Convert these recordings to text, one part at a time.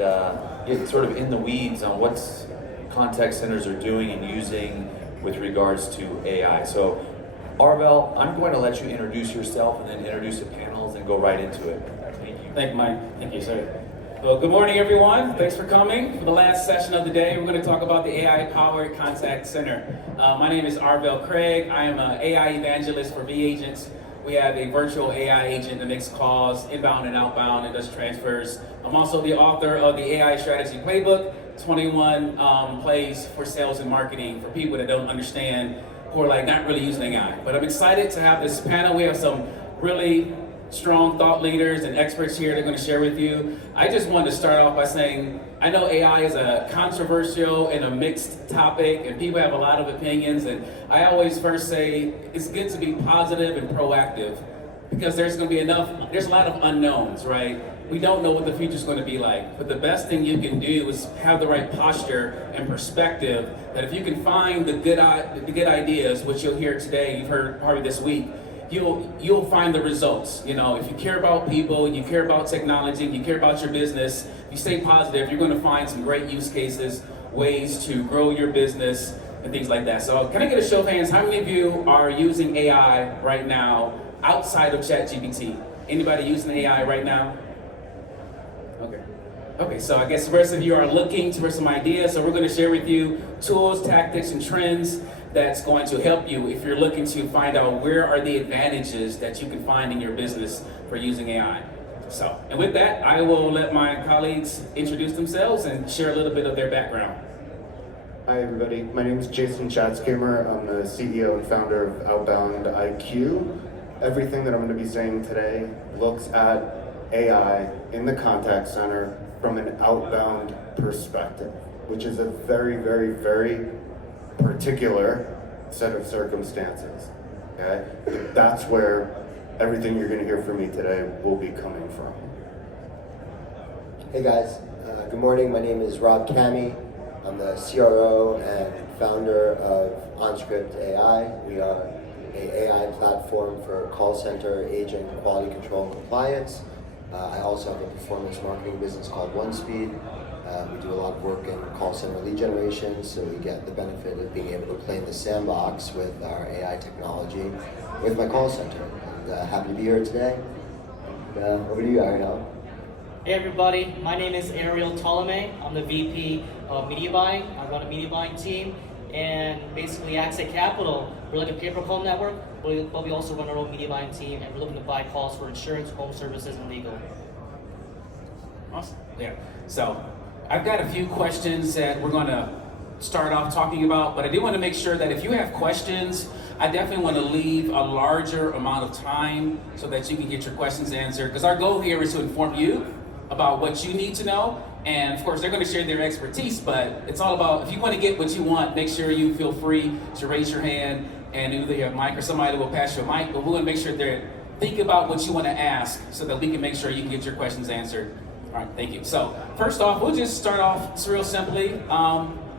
and get sort of in the weeds on what contact centers are doing and using with regards to AI. So, Arvel, I'm going to let you introduce yourself and then introduce the panels and go right into it. Thank you. Thank you, Mike. Thank you, sir. Well, good morning, everyone. Thanks for coming. For the last session of the day, we're going to talk about the AI-powered contact center. My name is Arvel Craig. I am an AI evangelist for V-Agents. We have a virtual AI agent that makes calls inbound and outbound and does transfers. I'm also the author of the AI Strategy Playbook, 21 plays for sales and marketing for people that don't understand, who are like not really using AI. But I'm excited to have this panel. We have some really strong thought leaders and experts here that are going to share with you. I just wanted to start off by saying, I know AI is a controversial and a mixed topic, and people have a lot of opinions, and I always first say it's good to be positive and proactive, because there's a lot of unknowns, right? We don't know what the future is going to be like, but the best thing you can do is have the right posture and perspective, that if you can find the good ideas, which you'll hear today, you've heard probably this week, you'll find the results. You know, if you care about people, you care about technology, you care about your business, if you stay positive, you're going to find some great use cases, ways to grow your business, and things like that. So can I get a show of hands? How many of you are using AI right now outside of ChatGPT? Anybody using AI right now? Okay, so I guess the rest of you are looking for some ideas. So we're going to share with you tools, tactics, and trends that's going to help you if you're looking to find out where are the advantages that you can find in your business for using AI. So, and with that, I will let my colleagues introduce themselves and share a little bit of their background. Hi everybody, my name is Jason Schatzkamer. I'm the CEO and founder of Outbound IQ. Everything that I'm going to be saying today looks at AI in the contact center from an outbound perspective, which is a very, very, very particular set of circumstances. Okay? That's where everything you're going to hear from me today will be coming from. Hey guys, good morning. My name is Rob Camhe. I'm the CRO and founder of OnScript's AI. We are an AI platform for call center agent quality control and compliance. I also have a performance marketing business called OneSpeed. We do a lot of work in call center lead generation, so we get the benefit of being able to play in the sandbox with our AI technology with my call center. And happy to be here today. Over to you, Ariel. Hey everybody, my name is Ariel Ptolemy. I'm the VP of Media Buying. I run a media buying team, and basically Accent Capital, we're like a pay-per-call network, but we also run our own media buying team, and we're looking to buy calls for insurance, home services, and legal. Awesome. Yeah. So I've got a few questions that we're going to start off talking about, but I do want to make sure that if you have questions, I definitely want to leave a larger amount of time so that you can get your questions answered, because our goal here is to inform you about what you need to know. And of course, they're going to share their expertise, but it's all about, if you want to get what you want, make sure you feel free to raise your hand, and either you have a mic or somebody will pass you a mic, but we want to make sure they're think about what you want to ask so that we can make sure you can get your questions answered. All right, thank you. So first off, we'll just start off real simply.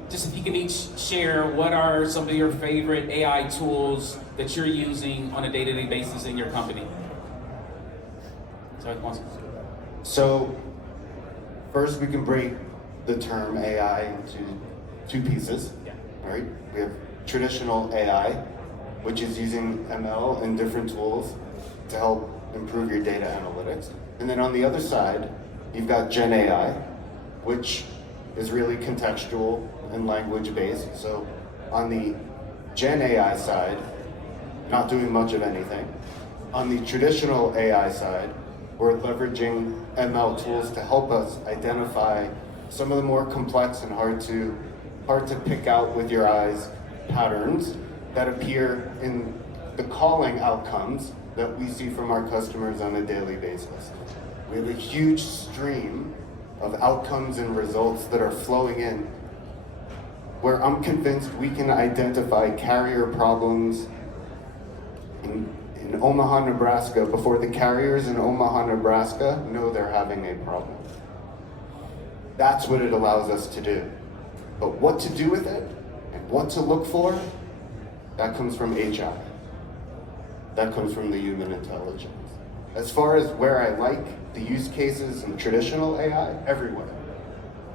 Just if you can each share what are some of your favorite AI tools that you're using on a day-to-day basis in your company. So first we can break the term AI into two pieces. Yeah. Right? We have traditional AI, which is using ML and different tools to help improve your data analytics. And then on the other side, you've got Gen AI, which is really contextual and language-based. So on the Gen AI side, not doing much of anything. On the traditional AI side, we're leveraging ML tools to help us identify some of the more complex and hard to pick out with your eyes patterns that appear in the calling outcomes that we see from our customers on a daily basis. We have a huge stream of outcomes and results that are flowing in, where I'm convinced we can identify carrier problems in Omaha, Nebraska, before the carriers in Omaha, Nebraska know they're having a problem. That's what it allows us to do. But what to do with it and what to look for, that comes from HI. That comes from the human intelligence. As far as where I like the use cases in traditional AI, everywhere.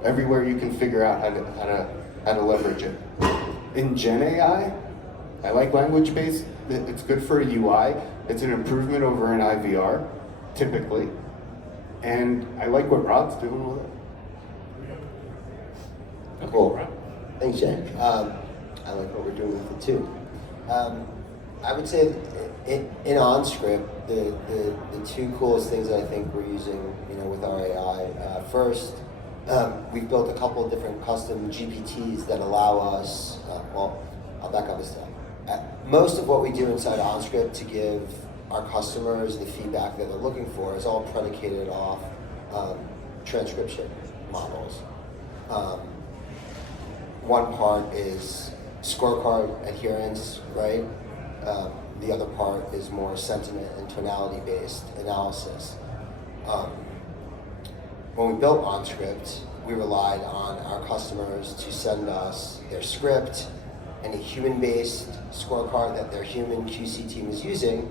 everywhere you can figure out how to leverage it. In Gen AI, I like language-based. It's good for a UI. It's an improvement over an IVR, typically. And I like what Rob's doing with it. Cool. Thanks, Jen. I like what we're doing with it too. I would say in OnScript, the two coolest things that I think we're using, with our AI. First, we've built a couple of different custom GPTs that allow us. I'll back up a step. Most of what we do inside OnScript to give our customers the feedback that they're looking for is all predicated off transcription models. One part is scorecard adherence, right? The other part is more sentiment and tonality-based analysis. When we built OnScript, we relied on our customers to send us their script and a human-based scorecard that their human QC team is using,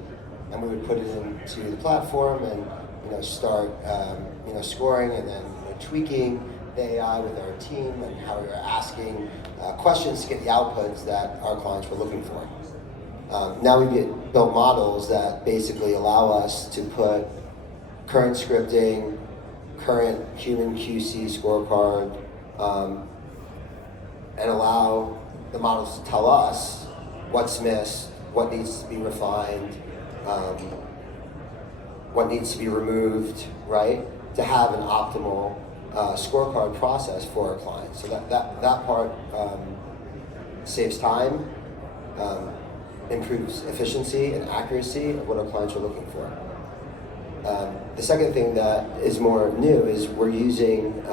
and we would put it into the platform and start scoring and then tweaking the AI with our team and how we were asking questions to get the outputs that our clients were looking for. Now we've built models that basically allow us to put current scripting, current human QC scorecard, and allow the models to tell us what's missed, what needs to be refined, what needs to be removed, right? To have an optimal scorecard process for our clients. So that part saves time, improves efficiency and accuracy of what our clients are looking for. The second thing that is more new is we're using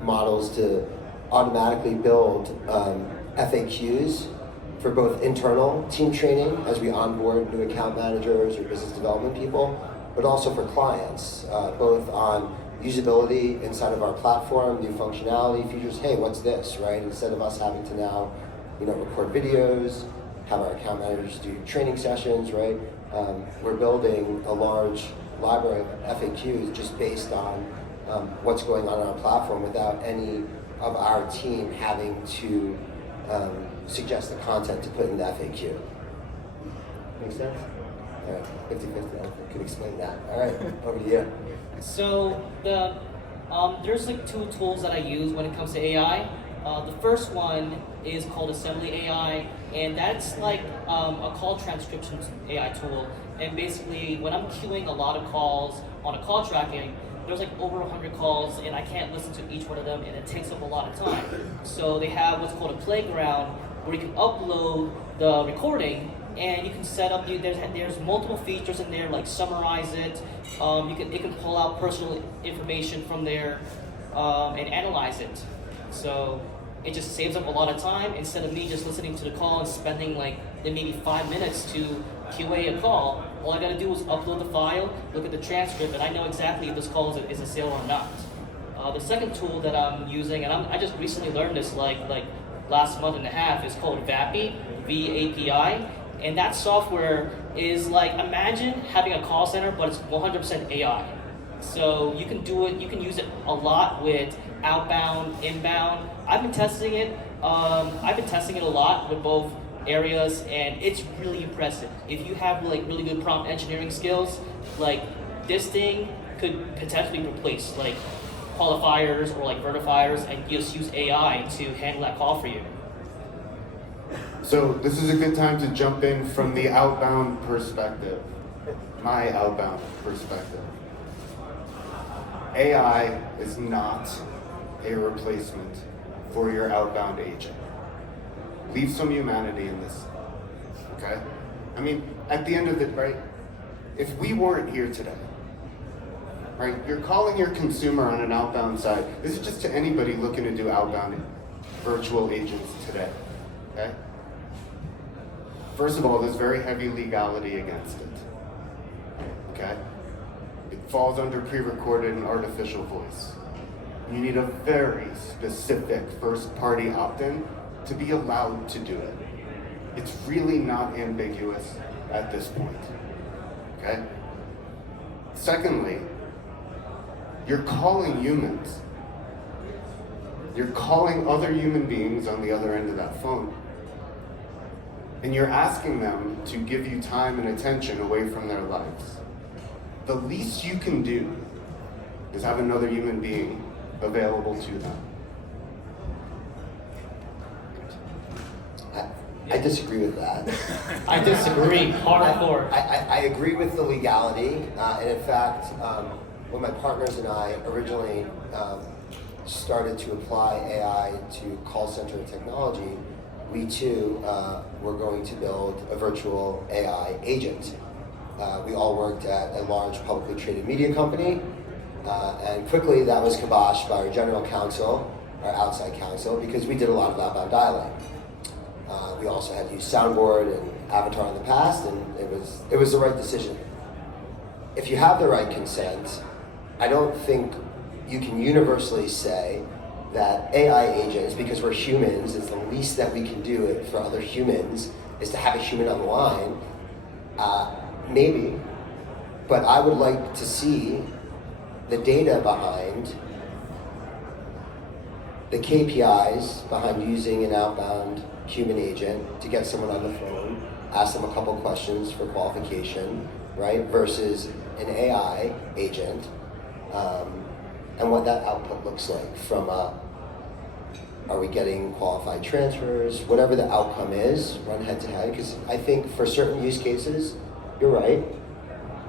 models to automatically build FAQs for both internal team training as we onboard new account managers or business development people, but also for clients, both on usability inside of our platform, new functionality, features. Hey, what's this, right? Instead of us having to now, record videos, have our account managers do training sessions, right? We're building a large library of FAQs just based on what's going on our platform without any of our team having to suggest the content to put in the FAQ. Make sense? All right, 50-50, I can explain that. All right, over to you. So there's two tools that I use when it comes to AI. The first one is called Assembly AI, and that's like a call transcription AI tool. And basically, when I'm queuing a lot of calls on a call tracking, there's like over 100 calls, and I can't listen to each one of them, and it takes up a lot of time. So they have what's called a playground where you can upload the recording, and you can set up. There's multiple features in there, like summarize it. It can pull out personal information from there and analyze it. So it just saves up a lot of time instead of me just listening to the call and spending maybe 5 minutes to QA a call. All I gotta do is upload the file, look at the transcript, and I know exactly if this call is a sale or not. The second tool that I'm using, and I just recently learned this like last month and a half, is called VAPI, V-A-P-I. And that software is imagine having a call center, but it's 100% AI. So you can use it a lot with outbound, inbound. I've been testing it a lot with both areas, and it's really impressive. If you have really good prompt engineering skills, this thing could potentially replace qualifiers or vertifiers, and just use AI to handle that call for you. So this is a good time to jump in from the outbound perspective, my outbound perspective. AI is not a replacement for your outbound agent. Leave some humanity in this, okay? I mean, at the end of it, right, if we weren't here today, right, you're calling your consumer on an outbound side. This is just to anybody looking to do outbound virtual agents today, okay? First of all, there's very heavy legality against it, okay? It falls under pre-recorded and artificial voice. You need a very specific first-party opt-in to be allowed to do it. It's really not ambiguous at this point, okay? Secondly, you're calling humans. You're calling other human beings on the other end of that phone. And you're asking them to give you time and attention away from their lives. The least you can do is have another human being available to them. I disagree with that. I disagree hardcore. I agree with the legality, and in fact, when my partners and I originally started to apply AI to call center technology, we too were going to build a virtual AI agent. We all worked at a large publicly traded media company, and quickly that was kiboshed by our general counsel, our outside counsel, because we did a lot of outbound dialing. We also had to use Soundboard and Avatar in the past, and it was the right decision. If you have the right consent, I don't think you can universally say that AI agents, because we're humans, is the least that we can do it for other humans is to have a human on the line. Maybe, but I would like to see the data behind the KPIs behind using an outbound human agent to get someone on the phone, ask them a couple questions for qualification, right? Versus an AI agent, and what that output looks like from are we getting qualified transfers, whatever the outcome is, run head to head, because I think for certain use cases, you're right,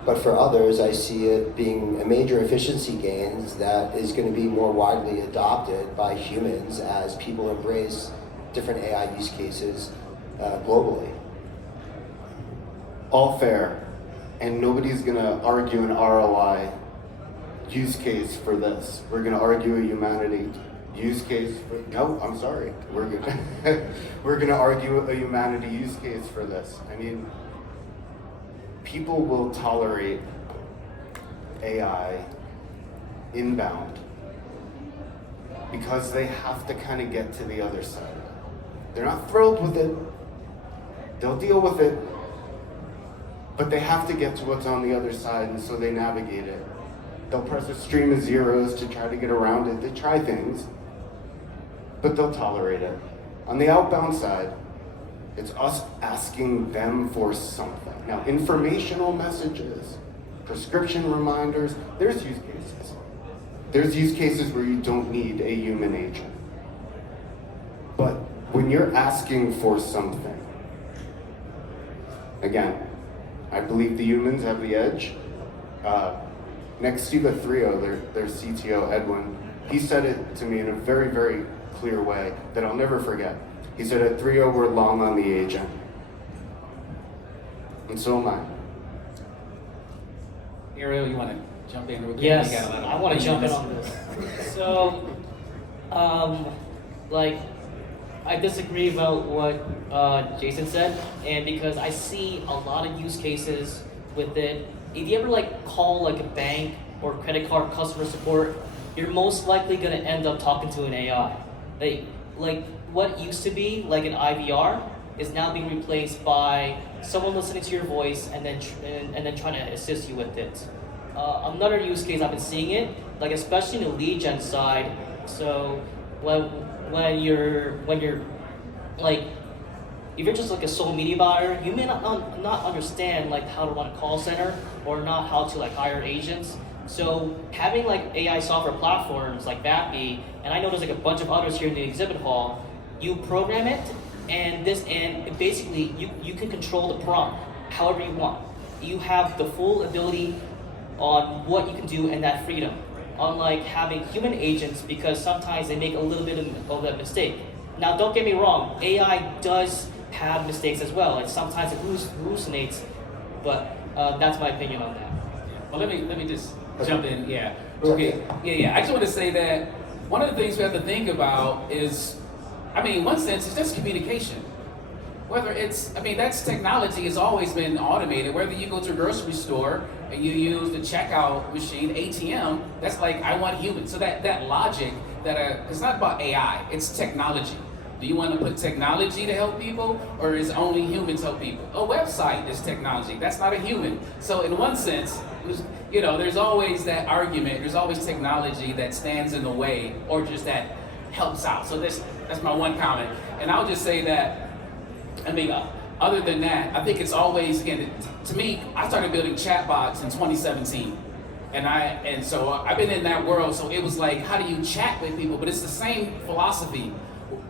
but for others, I see it being a major efficiency gains that is going to be more widely adopted by humans as people embrace different AI use cases globally. All fair, and nobody's gonna argue an ROI use case for this. We're gonna argue a humanity use case for, no, I'm sorry. We're gonna argue a humanity use case for this. I mean, people will tolerate AI inbound because they have to kind of get to the other side. They're not thrilled with it. They'll deal with it. But they have to get to what's on the other side, and so they navigate it. They'll press a stream of zeros to try to get around it. They try things, but they'll tolerate it. On the outbound side, it's us asking them for something. Now, informational messages, prescription reminders, there's use cases. There's use cases where you don't need a human agent. But when you're asking for something, again, I believe the humans have the edge. Next to the Trio, their CTO, Edwin, he said it to me in a very, very clear way that I'll never forget. He said, at Trio, we're long on the agent. And so am I. Ariel, you want to jump in real quick? Yes, You got a lot of I want to jump in minutes. on this. So, I disagree about what Jason said, and because I see a lot of use cases with it. If you ever call a bank or credit card customer support, you're most likely gonna end up talking to an AI. Like what used to be like an IVR is now being replaced by someone listening to your voice and then trying to assist you with it. Another use case I've been seeing it, especially in the lead gen side. So when you're if you're just a sole media buyer, you may not understand how to run a call center or not how to hire agents. So having AI software platforms like Vappy, and I know there's a bunch of others here in the exhibit hall, you program it and basically you can control the prompt however you want. You have the full ability on what you can do and that freedom. Unlike having human agents, because sometimes they make a little bit of a mistake. Now, don't get me wrong, AI does have mistakes as well, and sometimes it hallucinates, but that's my opinion on that. Well, let me just jump in. Yeah. Okay. Yeah. I just want to say that one of the things we have to think about is, in one sense, it's just communication. Whether that's technology has always been automated. Whether you go to a grocery store and you use the checkout machine, ATM, that's I want humans. So that logic, it's not about AI, it's technology. Do you want to put technology to help people, or is only humans help people? A website is technology, that's not a human. So in one sense, there's always that argument, there's always technology that stands in the way, or just that helps out. So that's my one comment. And I'll just say that, I mean, other than that, I think it's always, again, to me, I started building chatbots in 2017. And so I've been in that world, so it was like, how do you chat with people? But it's the same philosophy.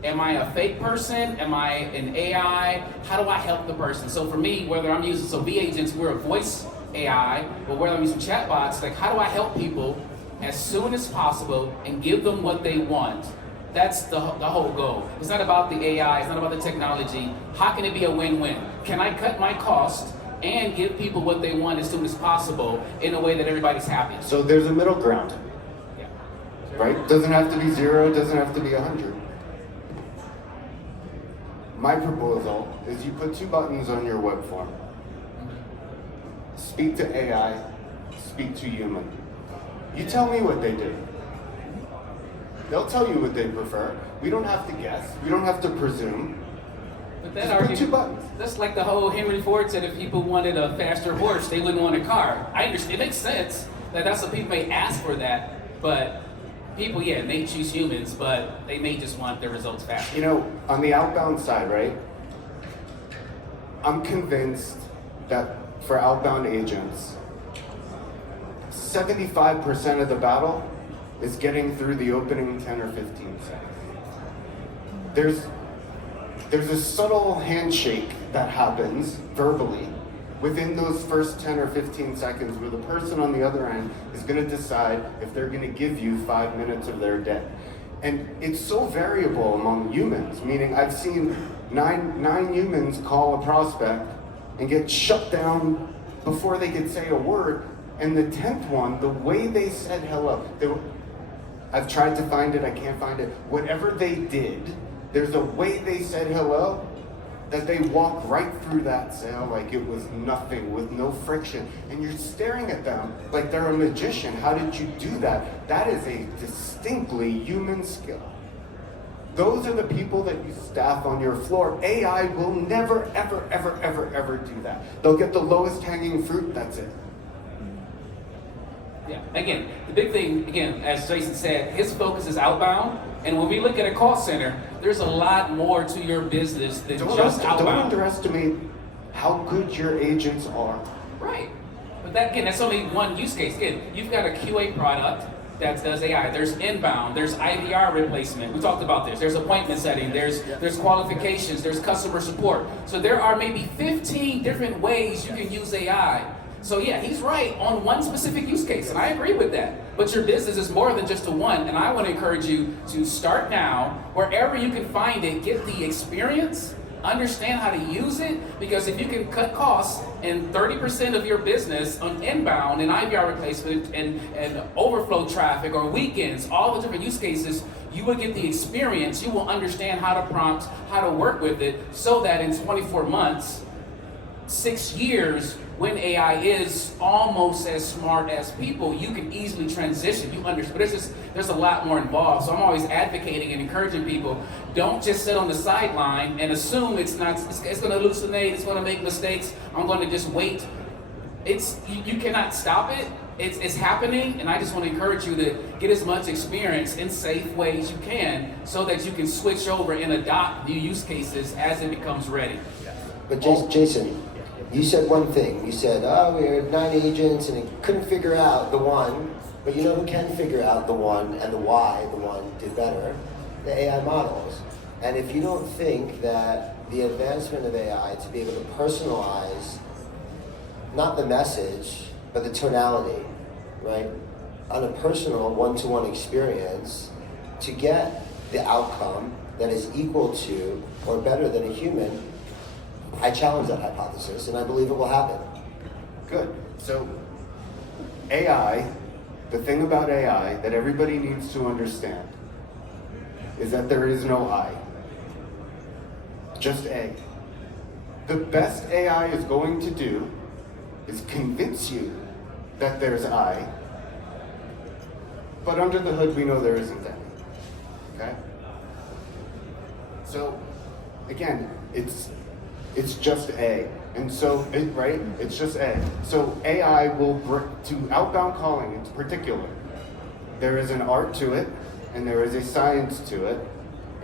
Am I a fake person? Am I an AI? How do I help the person? So for me, whether I'm using, so V agents, we're a voice AI, but whether I'm using chatbots, like how do I help people as soon as possible and give them what they want? That's the whole goal. It's not about the AI, it's not about the technology. How can it be a win-win? Can I cut my cost and give people what they want as soon as possible in a way that everybody's happy? So there's a middle ground, Yeah. right? Doesn't have to be 0, doesn't have to be 100. My proposal is you put 2 buttons on your web form. Speak to AI, speak to human. You tell me what they do. They'll tell you what they prefer. We don't have to guess. We don't have to presume. But that Just put 2 argument, buttons. that's like the whole Henry Ford said if people wanted a faster horse, they wouldn't want a car. I understand, it makes sense that that's what people may ask for that, but people, yeah, may choose humans, but they may just want their results faster. You know, on the outbound side, right? I'm convinced that for outbound agents, 75% of the battle is getting through the opening 10 or 15 seconds. There's a subtle handshake that happens verbally within those first 10 or 15 seconds where the person on the other end is going to decide if they're going to give you 5 minutes of their day. And it's so variable among humans, meaning I've seen nine humans call a prospect and get shut down before they could say a word. And the 10th one, the way they said hello, I've tried to find it, I can't find it. Whatever they did, there's a way they said hello that they walk right through that sale like it was nothing, with no friction. And you're staring at them like they're a magician. How did you do that? That is a distinctly human skill. Those are the people that you staff on your floor. AI will never, ever, ever, ever, ever do that. They'll get the lowest hanging fruit, that's it. Yeah, again, the big thing, again, as Jason said, his focus is outbound. And when we look at a call center, there's a lot more to your business than just outbound. Don't underestimate how good your agents are. Right. But that, again, that's only one use case. Again, you've got a QA product that does AI. There's inbound, there's IVR replacement. We talked about this. There's appointment setting, there's qualifications, there's customer support. So there are maybe 15 different ways you can use AI. So yeah, he's right on one specific use case, and I agree with that. But your business is more than just a one, and I want to encourage you to start now, wherever you can find it, get the experience, understand how to use it, because if you can cut costs and 30% of your business on inbound and IVR replacement and overflow traffic or weekends, all the different use cases, you will get the experience, you will understand how to prompt, how to work with it, so that in 24 months, 6 years, when AI is almost as smart as people, you can easily transition. You understand, but there's a lot more involved. So I'm always advocating and encouraging people, don't just sit on the sideline and assume it's going to hallucinate, it's going to make mistakes, I'm going to just wait. You cannot stop it. It's happening, and I just want to encourage you to get as much experience in safe ways you can, so that you can switch over and adopt new use cases as it becomes ready. But Jason, you said one thing. You said, we had 9 agents and it couldn't figure out the one. But you know who can figure out the one and the why the one did better? The AI models. And if you don't think that the advancement of AI to be able to personalize not the message, but the tonality, right? On a personal one-to-one experience to get the outcome that is equal to or better than a human, I challenge that hypothesis, and I believe it will happen. Good. So AI, the thing about AI that everybody needs to understand is that there is no I, just A. The best AI is going to do is convince you that there's I, but under the hood we know there isn't any, okay? So again, it's just A. And so, right? It's just A. So AI will, to outbound calling in particular, there is an art to it, and there is a science to it,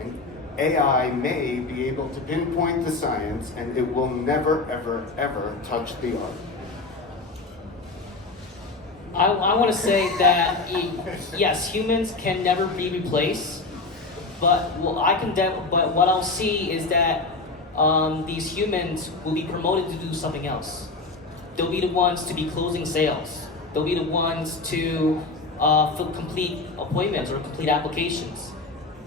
and AI may be able to pinpoint the science, and it will never, ever, ever touch the art. I want to say that yes, humans can never be replaced, but but what I'll see is that these humans will be promoted to do something else. They'll be the ones to be closing sales. They'll be the ones to complete appointments or complete applications.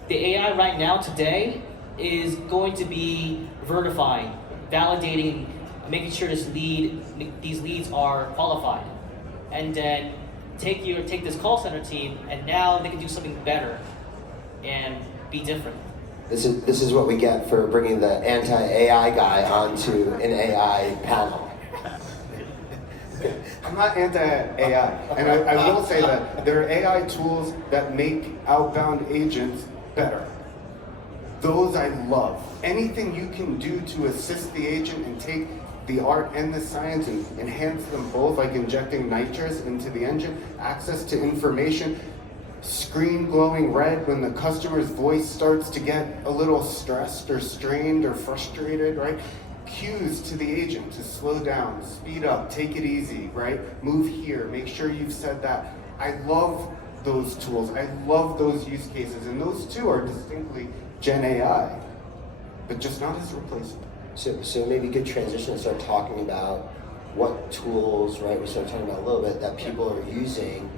The AI right now today is going to be verifying, validating, making sure these leads are qualified, and then take this call center team, and now they can do something better and be different. This is what we get for bringing the anti-AI guy onto an AI panel. I'm not anti-AI, and I will say that there are AI tools that make outbound agents better. Those I love. Anything you can do to assist the agent and take the art and the science and enhance them both, like injecting nitrous into the engine, access to information, screen glowing red when the customer's voice starts to get a little stressed or strained or frustrated, right? Cues to the agent to slow down, speed up, take it easy, right? Move here, make sure you've said that. I love those tools. I love those use cases, and those two are distinctly Gen AI, but just not as replaceable. So maybe good transition to start talking about what tools, right? We started talking about a little bit that people are using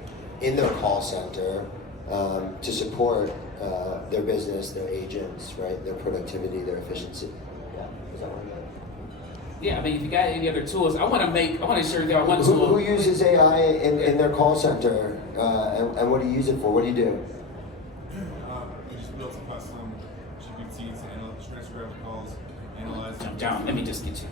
in their call center to support their business, their agents, right? Their productivity, their efficiency. Yeah, is that what Yeah, I mean, if you got any other tools, I want to share there one Who tool. uses AI in their call center, and what do you use it for? What do you do? We just built some custom GPT to transcribe the calls, analyze them. John, let me just get you.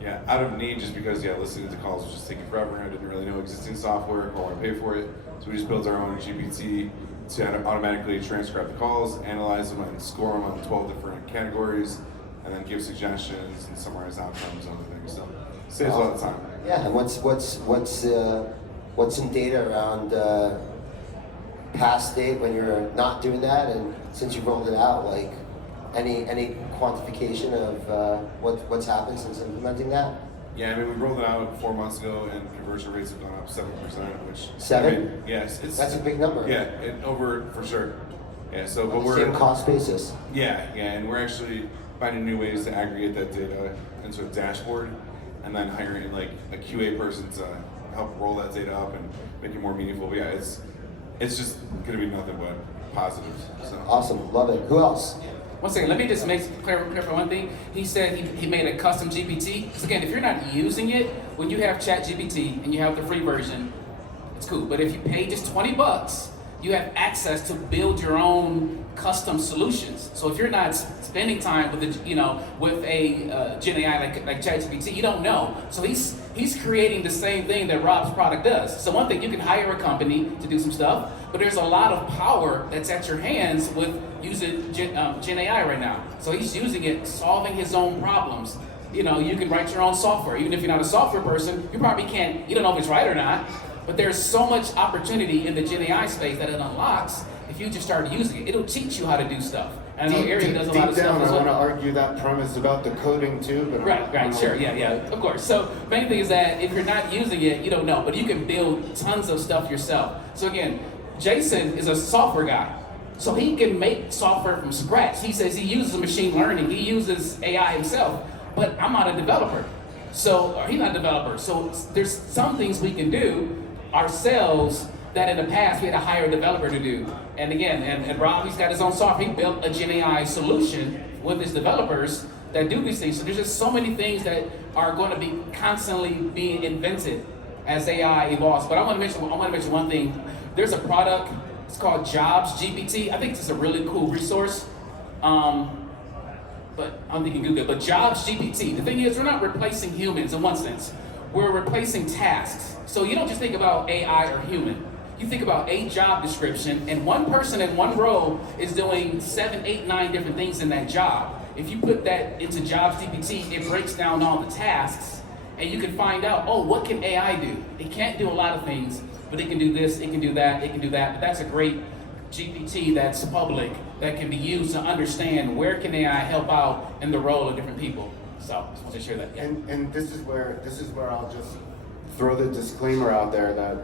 Yeah, out of need, just because listening to calls was just taking forever. I didn't really know existing software or want to pay for it, so we just built our own GPT to automatically transcribe the calls, analyze them, and score them on 12 different categories, and then give suggestions and summarize outcomes and other things. So it saves a lot of time. Yeah, and what's some data around past state when you're not doing that, and since you rolled it out, like any quantification of what's happened since implementing that? Yeah, I mean, we rolled it out 4 months ago, and conversion rates have gone up 7%, which 7? I mean, yes, That's a big number. Yeah, over for sure. Yeah, so but On the we're same cost basis. Yeah, and we're actually finding new ways to aggregate that data into a dashboard, and then hiring like a QA person to help roll that data up and make it more meaningful. But yeah, it's just going to be nothing but positives. So. Awesome, love it. Who else? One second, let me just clarify one thing. He said he made a custom GPT. Because again, if you're not using it, when you have Chat GPT and you have the free version, it's cool. But if you pay just $20, you have access to build your own custom solutions. So if you're not spending time with a Gen AI like ChatGPT, you don't know. So he's creating the same thing that Rob's product does. So one thing, you can hire a company to do some stuff, but there's a lot of power that's at your hands with using Gen AI right now. So he's using it, solving his own problems. You can write your own software. Even if you're not a software person, you probably can't, you don't know if it's right or not, but there's so much opportunity in the Gen AI space that it unlocks. If you just start using it, it'll teach you how to do stuff. And I know Ariel does a lot of stuff as I well. want to argue that premise about the coding too, but Right, sure, yeah, of course. So main thing is that if you're not using it, you don't know, but you can build tons of stuff yourself. So again, Jason is a software guy. So he can make software from scratch. He says he uses machine learning, he uses AI himself, but I'm not a developer. Or he's not a developer. So there's some things we can do ourselves that in the past we had to hire a developer to do. And again, and Rob, he's got his own software. He built a Gen AI solution with his developers that do these things. So there's just so many things that are going to be constantly being invented as AI evolves. But I want to mention one thing. There's a product, it's called Jobs GPT. I think it's a really cool resource. But I'm thinking Google. But Jobs GPT, the thing is, we're not replacing humans in one sense. We're replacing tasks. So you don't just think about AI or human. You think about a job description, and one person in one role is doing 7, 8, 9 different things in that job. If you put that into Jobs GPT, it breaks down all the tasks, and you can find out, what can AI do? It can't do a lot of things, but it can do this, it can do that, it can do that. But that's a great GPT that's public that can be used to understand where can AI help out in the role of different people. So just want to share that. Yeah. And this is where I'll just throw the disclaimer out there that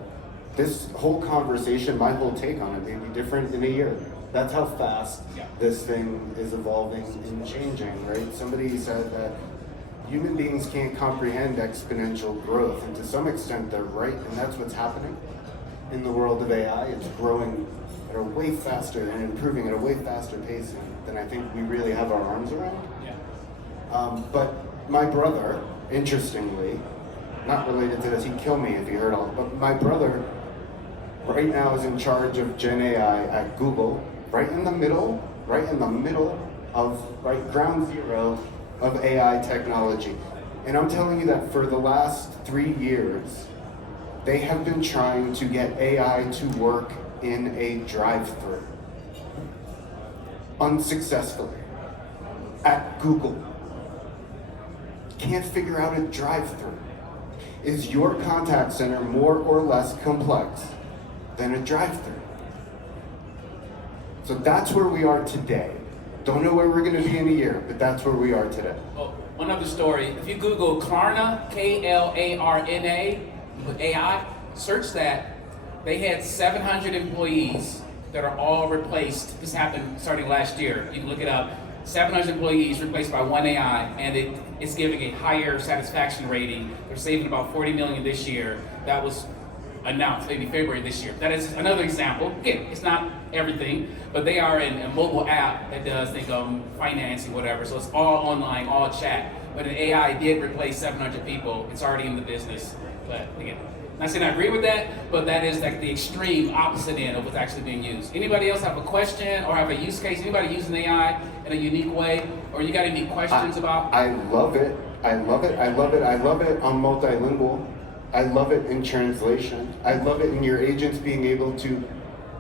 this whole conversation, my whole take on it may be different in a year. That's how fast this thing is evolving and changing, right? Somebody said that human beings can't comprehend exponential growth, and to some extent they're right, and that's what's happening in the world of AI. It's growing at a way faster and improving at a way faster pace than I think we really have our arms around. But my brother, interestingly, not related to this, he'd kill me if he heard all, but my brother right now is in charge of Gen AI at Google, right in the middle of ground zero of AI technology. And I'm telling you that for the last 3 years, they have been trying to get AI to work in a drive-thru. Unsuccessfully. At Google. Can't figure out a drive-thru. Is your contact center more or less complex than a drive-thru? So that's where we are today. Don't know where we're going to be in a year, but that's where we are today. Oh, one other story. If you Google Klarna, Klarna, with AI, search that. They had 700 employees that are all replaced. This happened starting last year. You can look it up. 700 employees replaced by one AI, and it's giving a higher satisfaction rating. They're saving about 40 million this year. That was announced maybe February this year. That is another example. Again, it's not everything, but they are in a mobile app that does financing, whatever. So it's all online, all chat. But an AI did replace 700 people. It's already in the business. But again, not saying I agree with that, but that is like the extreme opposite end of what's actually being used. Anybody else have a question or have a use case? Anybody using AI in a unique way? Or you got any questions about? I love it. I love it. I love it. I love it on multilingual. I love it in translation. I love it in your agents being able to,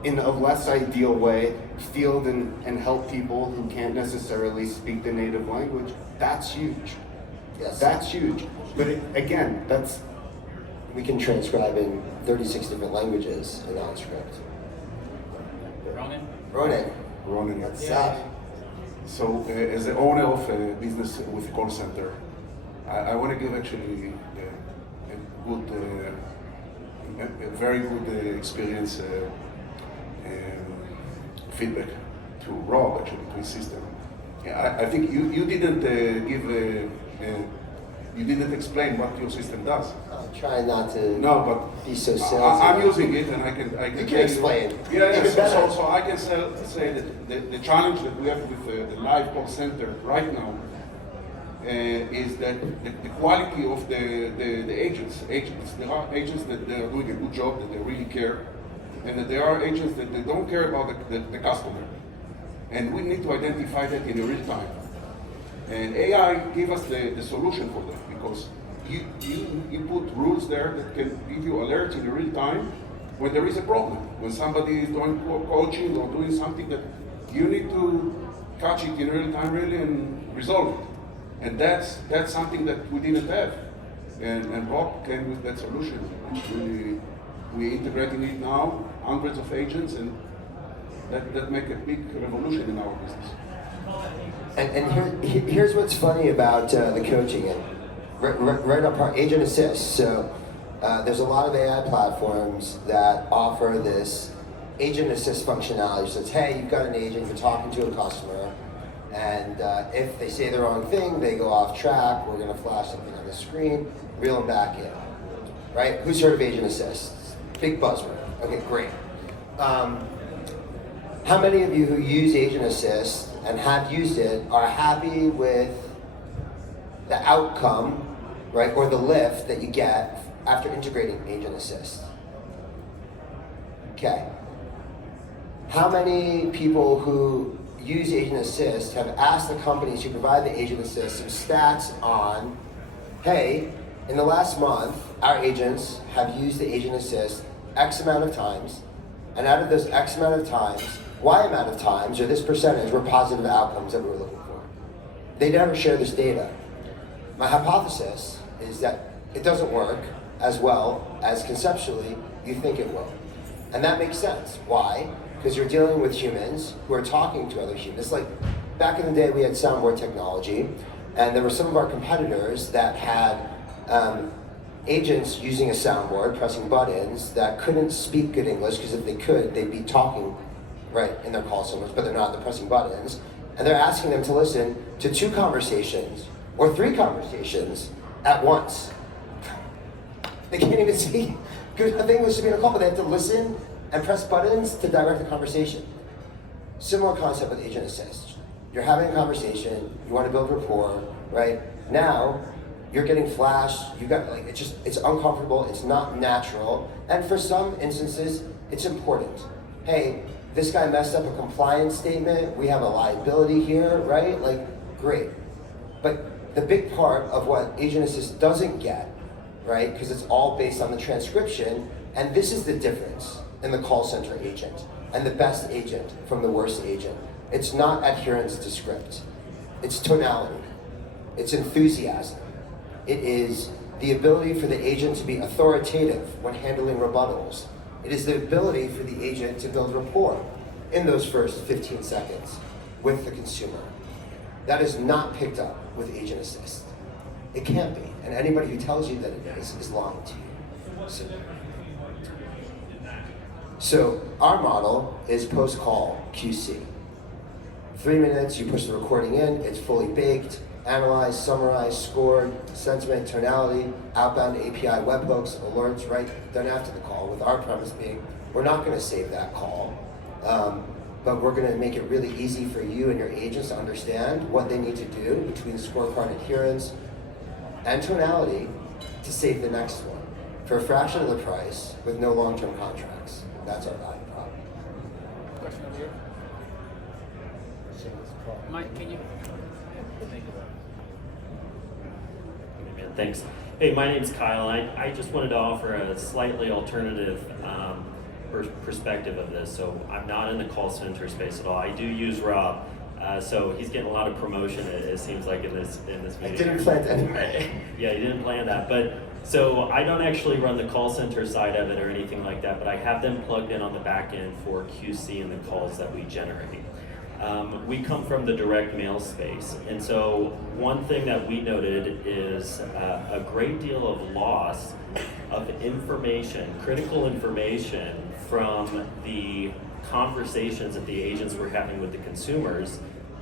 in a less ideal way, field and help people who can't necessarily speak the native language. That's huge. Yes. That's huge. But again, We can transcribe in 36 different languages in OnScript. Ronan? Ronan. What's up? So, as the owner of a business with call center, I want to give actually a very good experience feedback to Rob, actually, to his system. Yeah, I think you didn't you didn't explain what your system does. I'll try not to No, be so but salesy. I'm using it, and I can You can tell explain. Yeah, Even better. so I can say that the challenge that we have with the live call center right now is that the quality of the agents. There are agents that they are doing a good job, that they really care, and that there are agents that they don't care about the customer. And we need to identify that in real time. And AI give us the solution for that, because you put rules there that can give you alerts in real time when there is a problem. When somebody is doing coaching or doing something that you need to catch it in real time really and resolve it. And that's something that we didn't have. And Rob came with that solution, which we integrating it now, hundreds of agents, and that make a big revolution in our business. And here's what's funny about the coaching, and right up front, Agent Assist. So there's a lot of AI platforms that offer this Agent Assist functionality. So it's, hey, you've got an agent, you're talking to a customer, and if they say the wrong thing, they go off track, we're gonna flash something on the screen, reel them back in, right? Who's heard of Agent Assist? Big buzzword. Okay, great. How many of you who use Agent Assist and have used it are happy with the outcome, right, or the lift that you get after integrating Agent Assist? Okay. How many people who use Agent Assist have asked the companies who provide the Agent Assist some stats on, hey, in the last month, our agents have used the Agent Assist X amount of times, and out of those X amount of times, Y amount of times, or this percentage, were positive outcomes that we were looking for. They never share this data. My hypothesis is that it doesn't work as well as conceptually You think it will. And that makes sense. Why? Because you're dealing with humans who are talking to other humans. Like back in the day, we had soundboard technology, and there were some of our competitors that had agents using a soundboard, pressing buttons, that couldn't speak good English, because if they could, they'd be talking right in their call centers, but they're not, they're pressing buttons. And they're asking them to listen to 2 conversations or 3 conversations at once. They can't even speak good enough English to be in a call, but they have to listen and press buttons to direct the conversation. Similar concept with Agent Assist. You're having a conversation, you want to build rapport, right? Now, you're getting flash, you got like, it's uncomfortable, it's not natural, and for some instances, it's important. Hey, this guy messed up a compliance statement, we have a liability here, right? Like, great. But the big part of what Agent Assist doesn't get, right, because it's all based on the transcription, and this is the difference in the call center agent and the best agent from the worst agent. It's not adherence to script, it's tonality, it's enthusiasm. It is the ability for the agent to be authoritative when handling rebuttals. It is the ability for the agent to build rapport in those first 15 seconds with the consumer. That is not picked up with Agent Assist. It can't be, and anybody who tells you that it is lying to you. So our model is post-call QC. 3 minutes, you push the recording in, it's fully baked, analyzed, summarized, scored, sentiment, tonality, outbound API webhooks, alerts right then after the call, with our premise being, we're not gonna save that call, but we're gonna make it really easy for you and your agents to understand what they need to do between scorecard adherence and tonality to save the next one for a fraction of the price with no long-term contracts. That's our value prop. Question over here. Mike, can you? Thanks. Hey, my name's Kyle. I just wanted to offer a slightly alternative perspective of this. So I'm not in the call center space at all. I do use Rob, so he's getting a lot of promotion. It seems like in this meeting. I didn't plan that. Yeah, you didn't plan that, but so I don't actually run the call center side of it or anything like that. But I have them plugged in on the back end for QC and the calls that we generate. We come from the direct mail space, and so one thing that we noted is a great deal of loss of information, critical information, from the conversations that the agents were having with the consumers,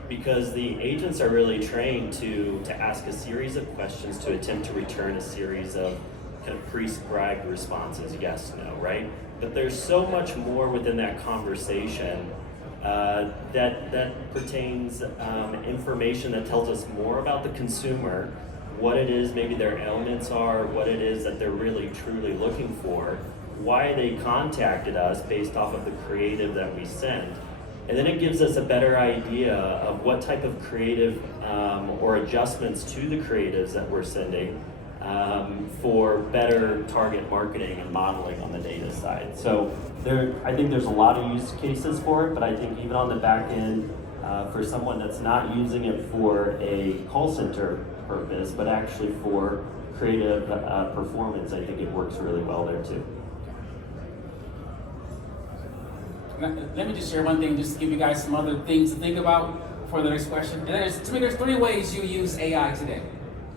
because the agents are really trained to ask a series of questions to attempt to return a series of kind of prescribed responses, yes, no, right? But there's so much more within that conversation that pertains information that tells us more about the consumer, what it is maybe their ailments are, what it is that they're really truly looking for, why they contacted us based off of the creative that we send. And then it gives us a better idea of what type of creative or adjustments to the creatives that we're sending for better target marketing and modeling on the data side. So I think there's a lot of use cases for it, but I think even on the back end, for someone that's not using it for a call center purpose, but actually for creative performance, I think it works really well there too. Let me just share one thing, just to give you guys some other things to think about for the next question. And to me, there's 3 ways you use AI today.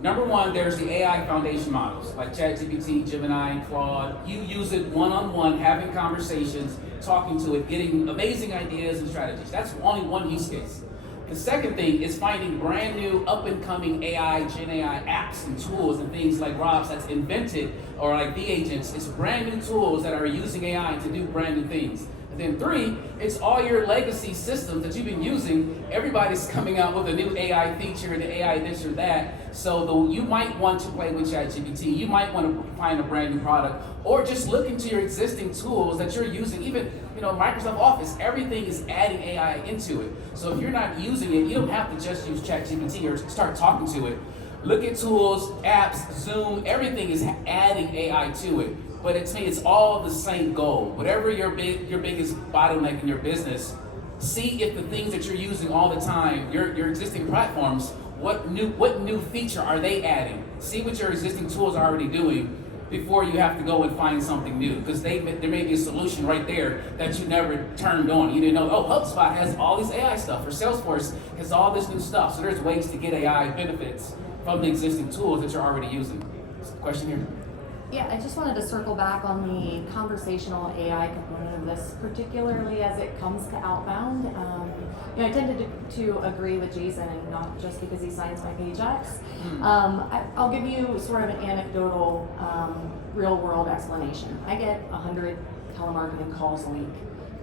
Number 1, there's the AI foundation models, like ChatGPT, Gemini, Claude. You use it one-on-one, having conversations, talking to it, getting amazing ideas and strategies. That's only one use case. The second thing is finding brand new up-and-coming AI, Gen AI apps and tools and things like Rob's that's invented, or like the agents. It's brand new tools that are using AI to do brand new things. And then 3, it's all your legacy systems that you've been using. Everybody's coming out with a new AI feature, the AI this or that. So you might want to play with ChatGPT. You might want to find a brand new product, or just look into your existing tools that you're using. Even Microsoft Office, everything is adding AI into it. So if you're not using it, you don't have to just use ChatGPT or start talking to it. Look at tools, apps, Zoom, everything is adding AI to it. But to me, it's all the same goal. Whatever your biggest bottleneck in your business, see if the things that you're using all the time, your existing platforms, what new feature are they adding? See what your existing tools are already doing, before you have to go and find something new. Because there may be a solution right there that you never turned on. You didn't know, oh, HubSpot has all this AI stuff, or Salesforce has all this new stuff. So there's ways to get AI benefits from the existing tools that you're already using. Question here? Yeah, I just wanted to circle back on the conversational AI component of this, particularly as it comes to outbound. I tended to agree with Jason, and not just because he signs my paychecks. I'll give you sort of an anecdotal, real-world explanation. I get 100 telemarketing calls a week.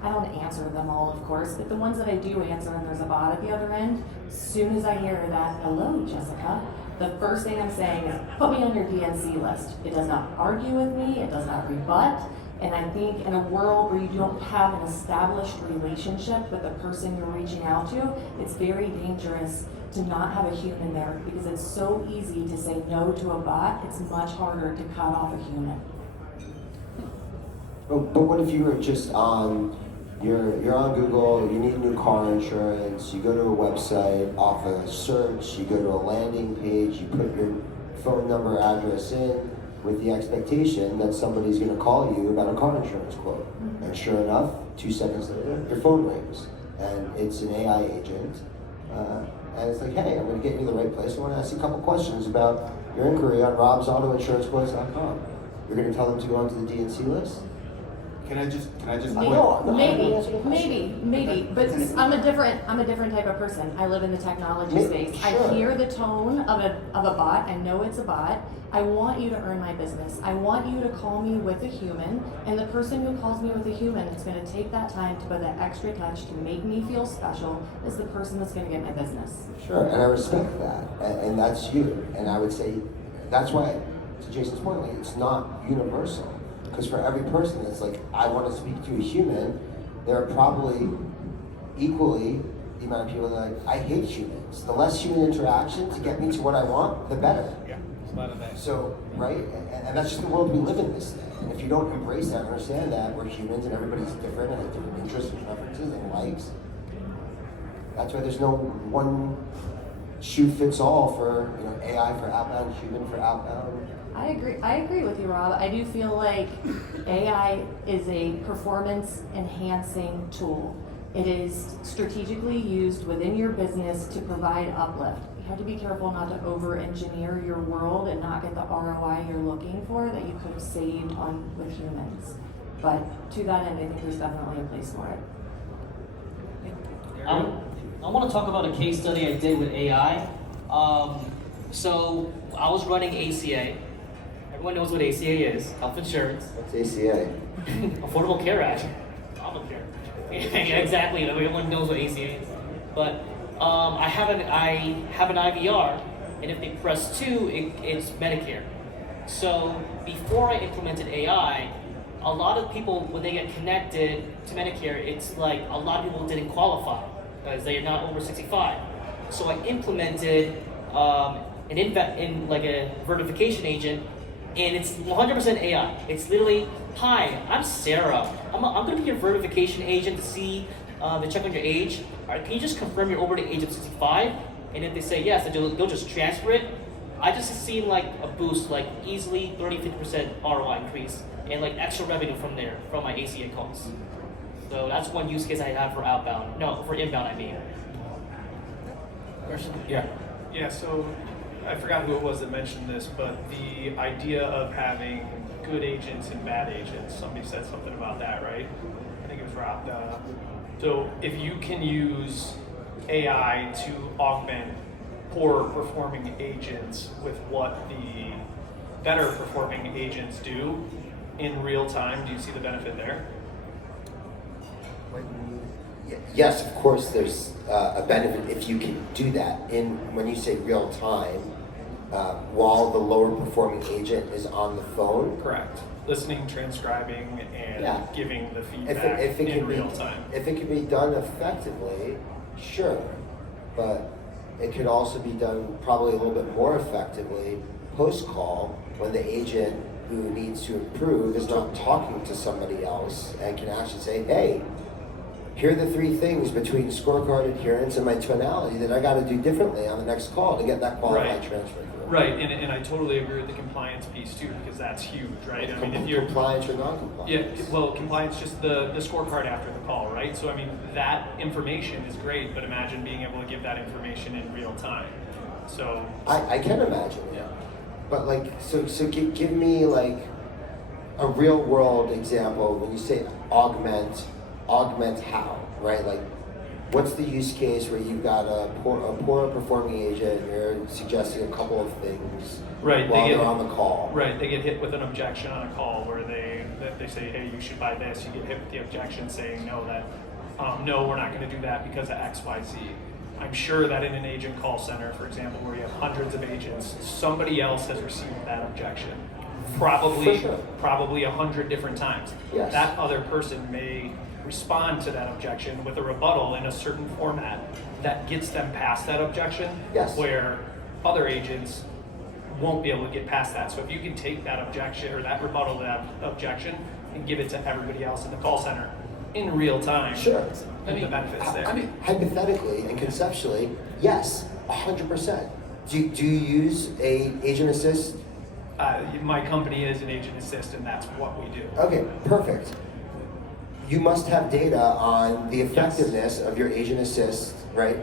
I don't answer them all, of course, but the ones that I do answer and there's a bot at the other end, as soon as I hear that, hello, Jessica, the first thing I'm saying is, put me on your DNC list. It does not argue with me, it does not rebut, and I think in a world where you don't have an established relationship with the person you're reaching out to, it's very dangerous to not have a human there, because it's so easy to say no to a bot, it's much harder to cut off a human. But what if you were just on, you're on Google, you need new car insurance, you go to a website, off a search, you go to a landing page, you put your phone number, address in with the expectation that somebody's gonna call you about a car insurance quote. And sure enough, 2 seconds later, your phone rings and it's an AI agent. And it's like, hey, I'm gonna get you to the right place. I wanna ask you a couple questions about your inquiry on robsautoinsurancequotes.com. You're gonna tell them to go onto the DNC list? Can I just Maybe, but I'm a different type of person. I live in the technology space. Sure. I hear the tone of a bot. I know it's a bot. I want you to earn my business. I want you to call me with a human, and the person who calls me with a human is going to take that time to put that extra touch to make me feel special is the person that's going to get my business. Sure, and I respect that, and that's you. And I would say that's why, to Jason's point, like, it's not universal. Because for every person that's like, I want to speak to a human, there are probably equally the amount of people that are like, I hate humans. The less human interaction to get me to what I want, the better. Yeah, it's about that. So, right? And that's just the world we live in this day. And if you don't embrace that, understand that we're humans and everybody's different and have different interests and preferences and likes, that's why there's no one shoe fits all for AI for outbound, human for outbound. I agree with you, Rob. I do feel like AI is a performance enhancing tool. It is strategically used within your business to provide uplift. You have to be careful not to over-engineer your world and not get the ROI you're looking for that you could have saved on with humans. But to that end, I think there's definitely a place for it. I want to talk about a case study I did with AI. So I was running ACA. Everyone knows what ACA is, health insurance. What's ACA? Affordable Care Act. Obamacare. Yeah, exactly. Everyone knows what ACA is. But I have an IVR, and if they press 2, it's Medicare. So before I implemented AI, a lot of people, when they get connected to Medicare, it's like a lot of people didn't qualify because they are not over 65. So I implemented like a verification agent, and it's 100% AI. It's literally, hi, I'm Sarah. I'm going to be your verification agent to see, to check on your age. All right, can you just confirm you're over the age of 65? And if they say yes, then they'll just transfer it. I just seen like a boost, like easily 30-50% ROI increase, and like extra revenue from there, from my ACA calls. So that's one use case I have for outbound. No, for inbound, I mean. Question? Yeah. Yeah, so I forgot who it was that mentioned this, but the idea of having good agents and bad agents, somebody said something about that, right? I think it was Rob. So if you can use AI to augment poor performing agents with what the better performing agents do in real time, do you see the benefit there? Yes, of course there's a benefit if you can do that when you say real time, while the lower performing agent is on the phone. Correct. Listening, transcribing, and giving the feedback if it in real time. If it can be done effectively, sure, but it could also be done probably a little bit more effectively post-call when the agent who needs to improve is not talking to somebody else and can actually say, hey, here are the 3 things between scorecard adherence and my tonality that I got to do differently on the next call to get that qualified Right. transfer through. Right, and I totally agree with the compliance piece too, because that's huge, right? I mean, if you're Compliance or non-compliance. yeah, well, compliance just the scorecard after the call, right? So I mean, that information is great, but imagine being able to give that information in real time. So I can imagine. yeah. But like, so give me like a real world example when you say augment how, right? Like, what's the use case where you've got a poor performing agent and you're suggesting a couple of things Right, while they get, they're on the call? Right, they get hit with an objection on a call where they say, hey, you should buy this. You get hit with the objection saying, no, no, we're not going to do that because of X, Y, Z. I'm sure that in an agent call center, for example, where you have hundreds of agents, somebody else has received that objection. Probably, For sure. probably 100 different times. Yes. That other person may respond to that objection with a rebuttal in a certain format that gets them past that objection. Yes. Where other agents won't be able to get past that. So if you can take that objection or that rebuttal to that objection and give it to everybody else in the call center in real time, Sure. the benefits there. I mean, Hypothetically and conceptually, yes, 100%. Do you use a agent assist? My company is an agent assist, and that's what we do. Okay, perfect. You must have data on the effectiveness of your agent assist, right?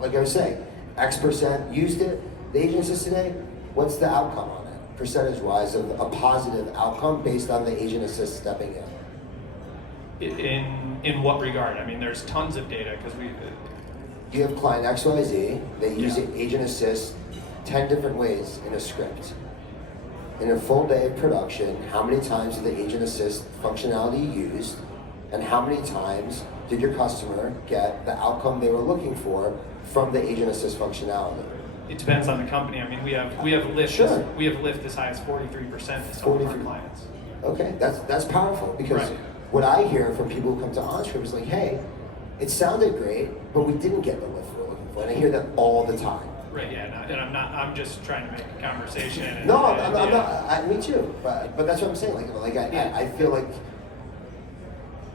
Like I was saying, X% used it. The agent assist today, what's the outcome on it, percentage-wise, of a positive outcome based on the agent assist stepping in? In what regard? I mean, there's tons of data because we. You have client XYZ, they use Yeah. agent assist 10 different ways in a script. In a full day of production, how many times did the agent assist functionality used, and how many times did your customer get the outcome they were looking for from the agent assist functionality? It depends on the company. I mean, we have lift. Sure. We have lift as high as 43% in some of our 43. clients. Okay, that's powerful because Right. what I hear from people who come to OnScript is like, hey, it sounded great, but we didn't get the lift we're looking for, and I hear that all the time. Right. Yeah. And I'm just trying to make a conversation. And, No, I'm not. Me too. But that's what I'm saying. Like I feel like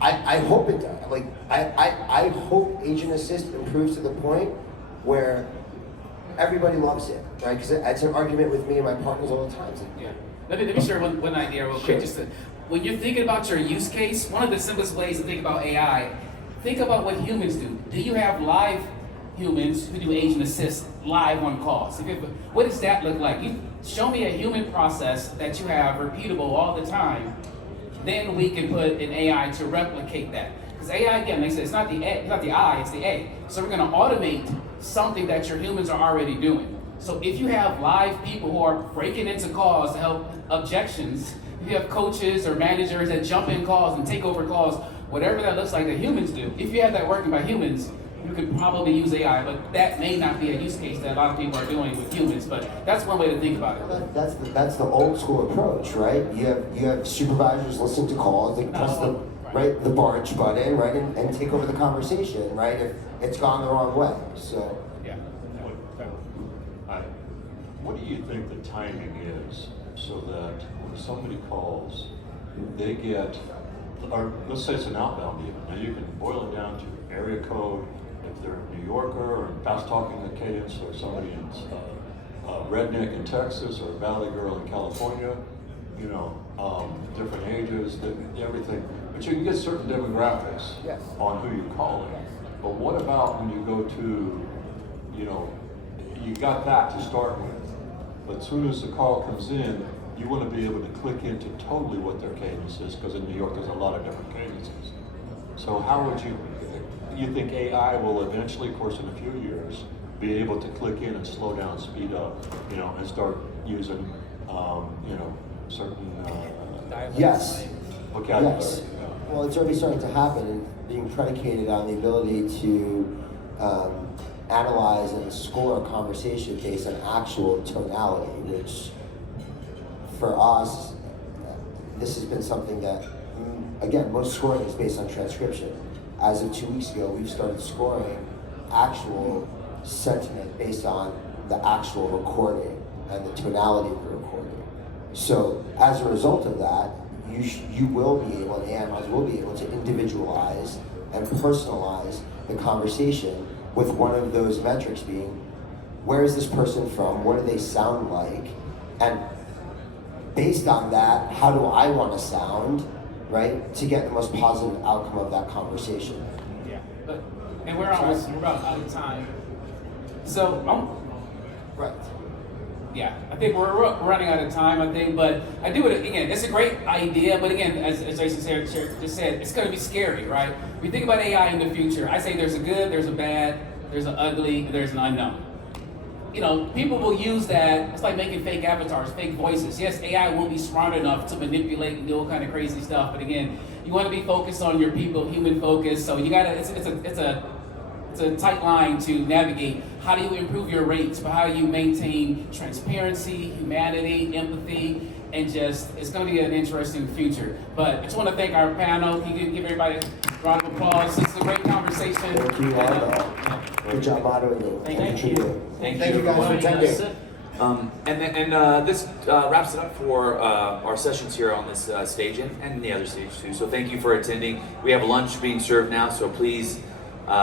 I hope it does. Like I hope Agent Assist improves to the point where everybody loves it, right? Because it's an argument with me and my partners all the time. It's like, Yeah. Let me share one idea real quick. Sure. When you're thinking about your use case, one of the simplest ways to think about AI, think about what humans do. Do you have live humans who do agent assist live on calls? What does that look like? You show me a human process that you have repeatable all the time, then we can put an AI to replicate that. Because AI, again, they say it's not the I, it's the A. So we're going to automate something that your humans are already doing. So if you have live people who are breaking into calls to help objections, if you have coaches or managers that jump in calls and take over calls, whatever that looks like that humans do, if you have that working by humans, you could probably use AI, but that may not be a use case that a lot of people are doing with humans, but that's one way to think about it. that's the old school approach, right? You have supervisors listening to calls, they press the barge button, right, and take over the conversation, right? If it's gone the wrong way. So Yeah. What do you think the timing is so that when somebody calls, they get, or let's say it's an outbound even. Now you can boil it down to area code, if they're a New Yorker or fast talking the cadence, or somebody in redneck in Texas or a valley girl in California, you know, different ages, everything. But you can get certain demographics Yes. on who you're calling. But what about when you go to, you know, you got that to start with, but as soon as the call comes in, you want to be able to click into totally what their cadence is, because in New York there's a lot of different cadences. So how would you think AI will eventually, of course in a few years, be able to click in and slow down, speed up, you know, and start using, you know, certain yes. vocabulary? Yes. Well, it's already starting to happen and being predicated on the ability to analyze and score a conversation based on actual tonality, which for us, this has been something that, again, most scoring is based on transcription. As of 2 weeks ago, we've started scoring actual sentiment based on the actual recording and the tonality of the recording. So as a result of that, you will be able, and AI models will be able to individualize and personalize the conversation with one of those metrics being, where is this person from? What do they sound like? And based on that, how do I want to sound, right, to get the most positive outcome of that conversation? Yeah, and we're about out of time. So Right. yeah, I think we're running out of time. I think, but I do it again. It's a great idea, but again, as Jason just said, it's going to be scary, right? We think about AI in the future. I say there's a good, there's a bad, there's an ugly, and there's an unknown. You know, people will use that. It's like making fake avatars, fake voices. Yes, AI will be smart enough to manipulate and do all kind of crazy stuff. But again, you want to be focused on your people, human focus. So you gotta. It's a tight line to navigate. How do you improve your rates? How do you maintain transparency, humanity, empathy, and just it's going to be an interesting future. But I just want to thank our panel. Can you give everybody a round of applause? This is a great conversation. Thank you, Arvell. Good job moderating. Thank you. Thank you guys for attending. This wraps it up for our sessions here on this stage and the other stage too. So thank you for attending. We have lunch being served now, so please